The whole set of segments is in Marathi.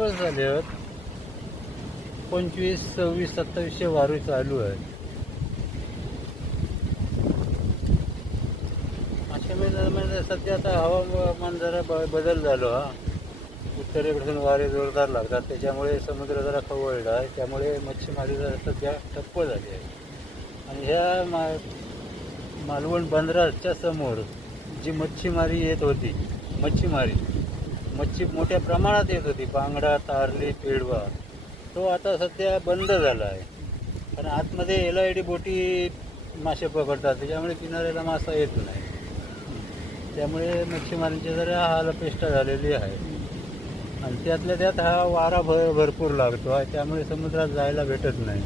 दिवस झाले आहेत. पंचवीस सव्वीस सत्तावीसशे वारू चालू आहे अशा वेळेला म्हणजे सध्या आता हवामान जरा ब- बदल झालो हा. उत्तरेकडून वारे जोरदार लागतात. त्याच्यामुळे समुद्र जरा खवळला आहे. त्यामुळे मच्छीमारी जरा सध्या ठप्प झाली आहे. आणि ह्या मा मालवण बंदराच्या समोर जी मच्छीमारी येत होती मच्छीमारी मच्छी मोठ्या प्रमाणात येत होती. बांगडा तारली पेडवा तो आता सध्या बंद झाला आहे कारण आतमध्ये एल आय डी बोटी मासे पकडतात. त्याच्यामुळे किनाऱ्याला मासा येत नाही. त्यामुळे मच्छीमारांची जरा हालपेष्टा झालेली आहे. आणि त्यातल्या त्यात हा वारा भर भरपूर लागतो. आहे त्यामुळे समुद्रात जायला भेटत नाही.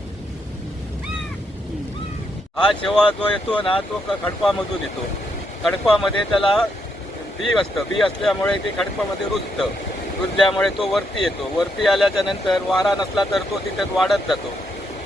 हा शेवा जो येतो ना तो क- खडपामधून येतो. खडपामध्ये त्याला बी असतं. बी असल्यामुळे ते खडपामध्ये रुजतं. रुजल्यामुळे तो वरती येतो. वरती आल्याच्यानंतर वारा नसला तर तो तिथं वाढत जातो.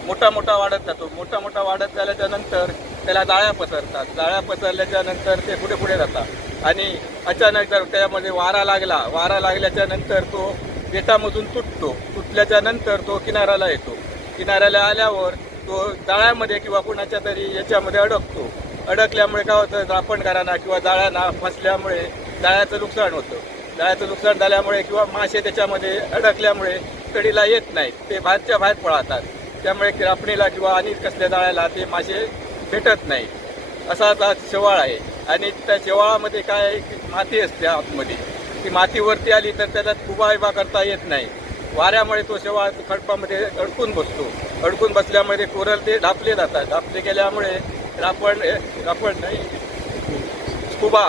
मोठा मोठा वाढत जातो. मोठा मोठा वाढत झाल्याच्यानंतर त्याला जाळ्या पसरतात. जाळ्या पसरल्याच्या नंतर ते पुढे पुढे जातात. आणि अचानक जर त्यामध्ये वारा लागला वारा लागल्याच्या नंतर तो बेटामधून तुटतो. तुटल्याच्या नंतर तो किनाऱ्याला येतो. किनाऱ्याला आल्यावर तो जाळ्यामध्ये किंवा कुणाच्या तरी याच्यामध्ये अडकतो. अडकल्यामुळे काय होतं रापणकारांना किंवा जाळ्यांना फसल्यामुळे जाळ्याचं नुकसान होतं. जाळ्याचं नुकसान झाल्यामुळे किंवा मासे त्याच्यामध्ये अडकल्यामुळे कडीला येत नाहीत ते बाहेरच्या बाहेर पळतात. त्यामुळे रापणीला किंवा आणि कसल्या जाळ्याला ते मासे भेटत नाहीत. असा आता शेवाळ आहे. आणि त्या शेवाळामध्ये काय आहे की माती असते आतमध्ये. ती माती वरती आली तर त्याला उभा उभा करता येत नाही. वाऱ्यामुळे तो शेवाळ खडपामध्ये अडकून बसतो. अडकून बसल्यामुळे कोरल ते ढापले जातात. ढापले गेल्यामुळे रापण रापण नाही. स्कुबा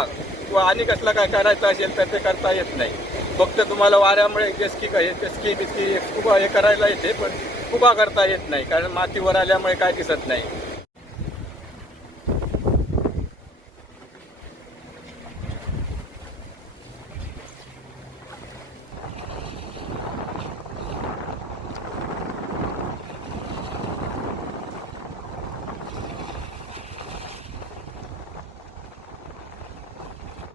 किंवा आणि कसला काय करायचं असेल तर ते करता येत नाही. फक्त तुम्हाला वाऱ्यामुळे जेस्की काय जेस्की बिस्की स्कुबा हे करायला येते पण स्कुबा करता येत नाही कारण मातीवर आल्यामुळे काय दिसत नाही.